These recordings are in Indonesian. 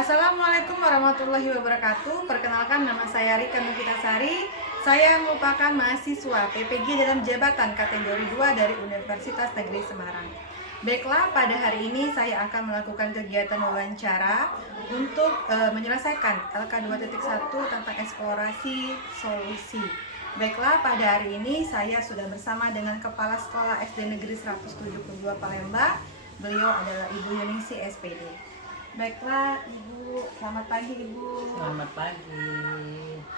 Assalamualaikum warahmatullahi wabarakatuh. Perkenalkan, nama saya Rika Nukitasari. Saya merupakan mahasiswa PPG dalam jabatan kategori 2 dari Universitas Negeri Semarang. Baiklah, pada hari ini saya akan melakukan kegiatan wawancara untuk menyelesaikan LK 2.1 tentang eksplorasi solusi. Baiklah, pada hari ini saya sudah bersama dengan Kepala Sekolah SD Negeri 172 Palembang. Beliau adalah Ibu Yunisi SPD. Baiklah Ibu, selamat pagi Ibu. Selamat pagi.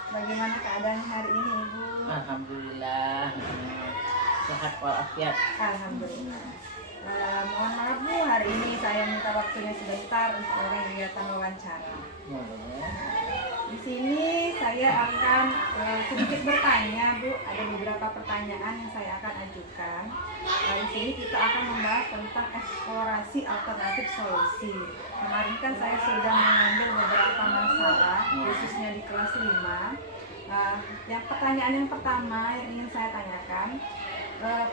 Bagaimana keadaan hari ini Ibu? Alhamdulillah, sehat walafiat. Alhamdulillah. Mohon maaf Bu, hari ini saya minta waktunya sebentar untuk kegiatan wawancara. Di sini saya akan sedikit bertanya Bu, ada beberapa pertanyaan yang saya akan ajukan. Di sini kita akan membahas tentang eksplorasi alternatif solusi. Kemarin kan saya sudah mengambil beberapa masalah, khususnya di kelas 5. Yang pertanyaan yang pertama yang ingin saya tanyakan,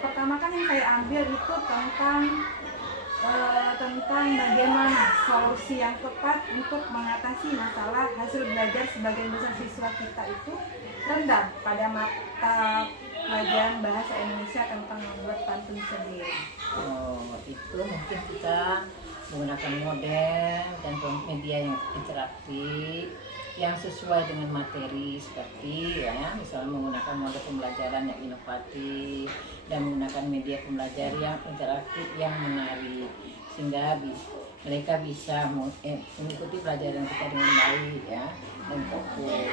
pertama kan yang saya ambil itu tentang bagaimana solusi yang tepat untuk mengatasi masalah hasil belajar sebagian besar siswa kita itu rendah pada mata pelajaran bahasa Indonesia tentang membuat pantun sendiri. Itu mungkin kita menggunakan model dan media yang interaktif yang sesuai dengan materi, seperti misalnya menggunakan model pembelajaran yang inovatif dan menggunakan media pembelajaran yang interaktif yang menarik, sehingga mereka bisa mengikuti pelajaran kita dengan baik dan fokus.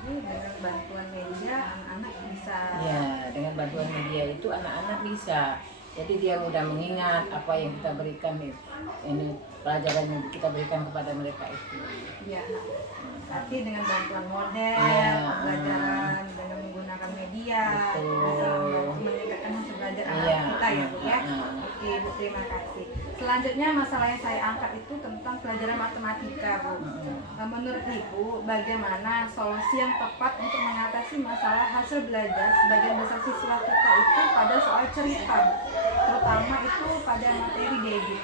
Jadi dengan bantuan media anak-anak bisa. Ya, dengan bantuan media itu anak-anak bisa. Jadi dia mudah mengingat apa yang kita berikan ini pelajaran yang kita berikan kepada mereka itu. Ya, tapi dengan bantuan model, pembelajaran dengan menggunakan media, bisa meningkatkan hasil belajar anak kita ya Bu ya. Oke Bu, terima kasih. Selanjutnya masalah yang saya angkat itu tentang pelajaran matematika Bu. Menurut Ibu, bagaimana solusi yang tepat untuk mengatasi masalah hasil belajar sebagian besar siswa kita itu pada soal cerita Bu, terutama itu pada materi debit.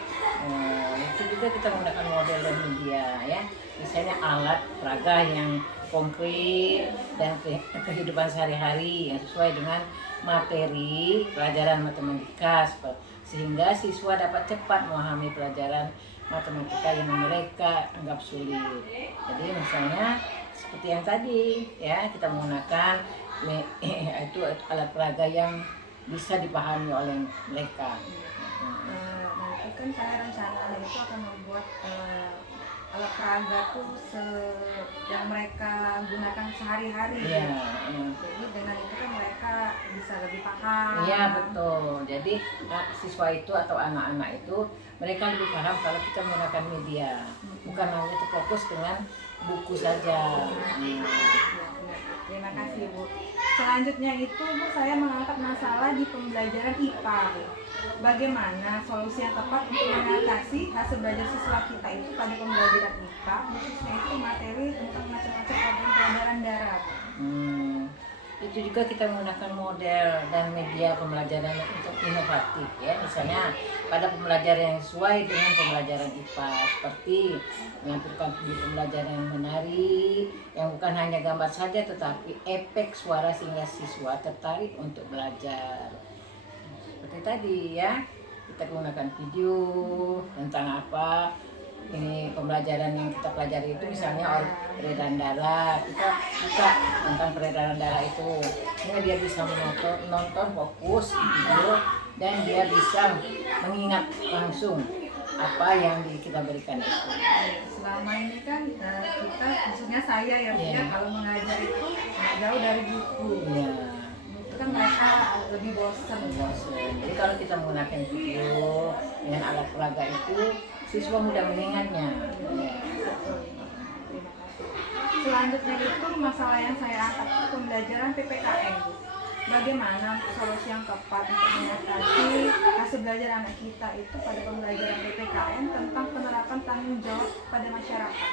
Itu juga kita menggunakan model dan media ya, misalnya alat peraga yang konkret dan kehidupan sehari-hari yang sesuai dengan materi pelajaran matematika, sehingga siswa dapat cepat memahami pelajaran matematika yang mereka anggap sulit. Jadi misalnya seperti yang tadi ya, kita menggunakan itu alat peraga yang bisa dipahami oleh mereka. Nanti kan saya rencananya itu akan membuat alat peraga tuh yang mereka gunakan sehari-hari. Jadi dengan itu kan mereka bisa lebih paham. Iya betul. Jadi siswa itu atau anak-anak itu mereka lebih paham kalau kita menggunakan media, bukan hanya terfokus dengan buku saja. Terima kasih Bu. Selanjutnya itu Bu, saya mengangkat masalah di pembelajaran IPA Bu. Bagaimana solusi yang tepat untuk mengatasi hasil belajar siswa kita itu pada pembelajaran IPA, khususnya itu materi tentang macam-macam program pelajaran darat. Itu juga kita menggunakan model dan media pembelajaran untuk inovatif ya, misalnya pada pembelajaran yang sesuai dengan pembelajaran IPA, seperti menampilkan video pembelajaran yang menarik yang bukan hanya gambar saja tetapi efek suara sehingga siswa tertarik untuk belajar. Seperti tadi ya, kita gunakan video tentang apa ini pembelajaran yang kita pelajari itu, misalnya peredaran darah, kita buka tentang peredaran darah itu, sehingga dia bisa menonton fokus video dan dia bisa mengingat langsung apa yang kita berikan itu. Selama ini kan kita, khususnya saya ya, kalau mengajar itu jauh dari buku. Itu kan mereka lebih bosan. Jadi kalau kita menggunakan video dengan alat peraga itu, siswa mudah mengingatnya. Selanjutnya itu masalah yang saya angkat itu pembelajaran PPKN. Bagaimana solusi yang tepat untuk mengatasi hasil belajar anak kita itu pada pembelajaran PPKN tentang penerapan tanggung jawab pada masyarakat.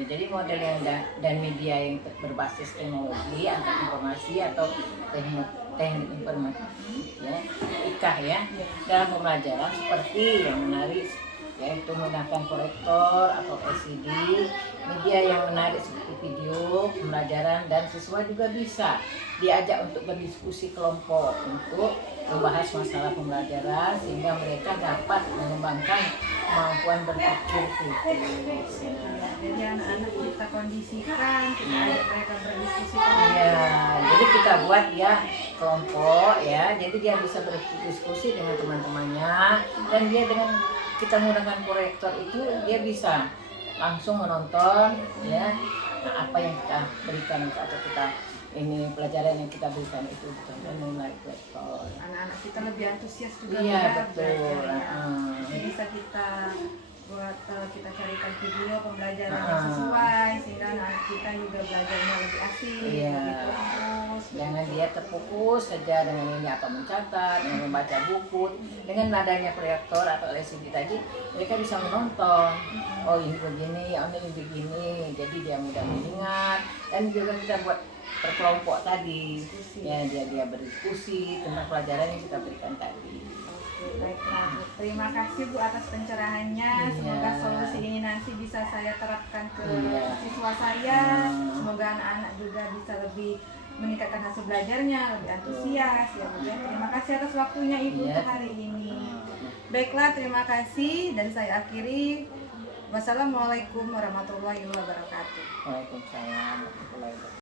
Jadi model yang dan media yang berbasis teknologi, antar informasi atau teknik informasi ya, IKA ya, dalam pembelajaran seperti yang menarik yaitu menggunakan proyektor atau LCD, media yang menarik seperti video, pembelajaran, dan siswa juga bisa diajak untuk berdiskusi kelompok untuk membahas masalah pembelajaran sehingga mereka dapat mengembangkan kemampuan berpikir kritis. Jadi anak-anak kita kondisikan, kita ajak mereka berdiskusi. Ya, jadi kita buat ya kelompok ya, jadi dia bisa berdiskusi dengan teman-temannya dan dia dengan kita menggunakan proyektor itu dia bisa langsung menonton ya apa yang kita berikan atau kita ini pelajaran yang kita berikan itu ditonton melalui proyektor. Anak-anak kita lebih antusias juga. Iya ya, betul. Jadi bisa kita buat kita carikan video pembelajaran yang sesuai sehingga anak kita juga belajarnya lebih asik, Iya. lebih fokus. Jangan dia terfokus saja dengan ini atau mencatat, dengan membaca buku, dengan nadanya proyektor atau LCD tadi mereka bisa menonton. Oh ini begini, oh ini begini, jadi dia mudah mengingat dan juga kita buat berkelompok tadi, ya dia berdiskusi tentang pelajaran yang kita berikan tadi. Oke, baiklah Bu. Terima kasih Bu atas pencerahannya. Iya. Semoga solusi ini nanti bisa saya terapkan ke Iya. siswa saya. Semoga anak-anak juga bisa lebih meningkatkan hasil belajarnya, lebih antusias ya Bu. Ya. Terima kasih atas waktunya Ibu Iya. untuk hari ini. Baiklah, terima kasih dan saya akhiri. Wassalamualaikum warahmatullahi wabarakatuh. Waalaikumsalam warahmatullahi wabarakatuh.